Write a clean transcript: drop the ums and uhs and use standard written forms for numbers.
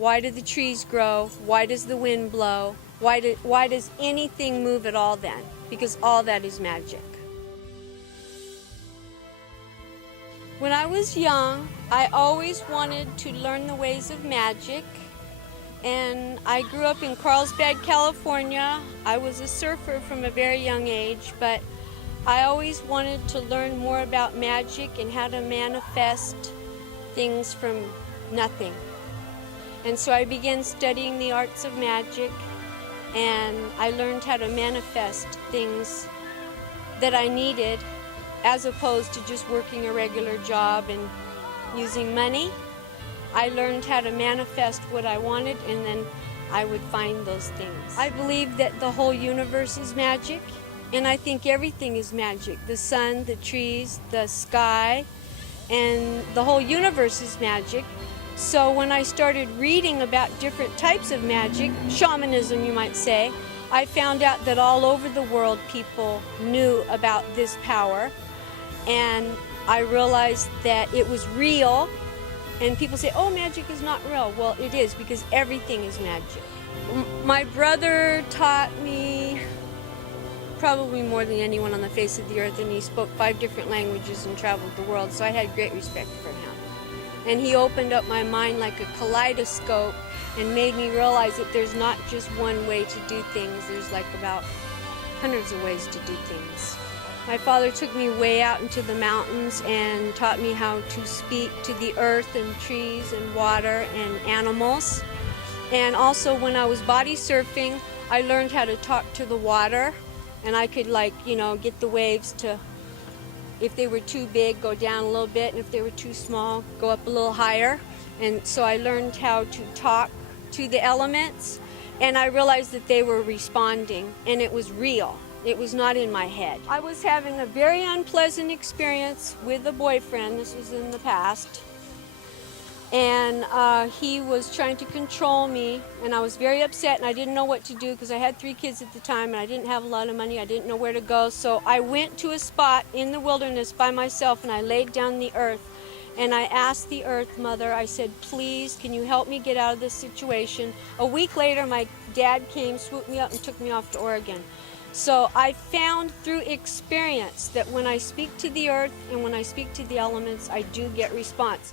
Why do the trees grow? Why does the wind blow? Why does anything move at all then? Because all that is magic. When I was young, I always wanted to learn the ways of magic. And I grew up in Carlsbad, California. I was a surfer from a very young age, but I always wanted to learn more about magic and how to manifest things from nothing. And so I began studying the arts of magic, and I learned how to manifest things that I needed, as opposed to just working a regular job and using money. I learned how to manifest what I wanted, and then I would find those things. I believe that the whole universe is magic, and I think everything is magic. The sun, the trees, the sky, and the whole universe is magic. So when I started reading about different types of magic, shamanism you might say, I found out that all over the world people knew about this power, and I realized that it was real. And people say, oh, magic is not real. Well, it is, because everything is magic. My brother taught me probably more than anyone on the face of the earth, and he spoke 5 different languages and traveled the world, so I had great respect for him. And he opened up my mind like a kaleidoscope and made me realize that there's not just one way to do things. There's like about hundreds of ways to do things. My father took me way out into the mountains and taught me how to speak to the earth and trees and water and animals. And also when I was body surfing, I learned how to talk to the water, and I could get the waves to, if they were too big, go down a little bit, and if they were too small, go up a little higher. And so I learned how to talk to the elements, and I realized that they were responding, and it was real. It was not in my head. I was having a very unpleasant experience with a boyfriend. This was in the past. And he was trying to control me, and I was very upset, and I didn't know what to do because I had 3 kids at the time, and I didn't have a lot of money. I didn't know where to go. So I went to a spot in the wilderness by myself, and I laid down the earth. And I asked the Earth Mother, I said, please, can you help me get out of this situation? A week later, my dad came, swooped me up, and took me off to Oregon. So I found through experience that when I speak to the earth and when I speak to the elements, I do get response.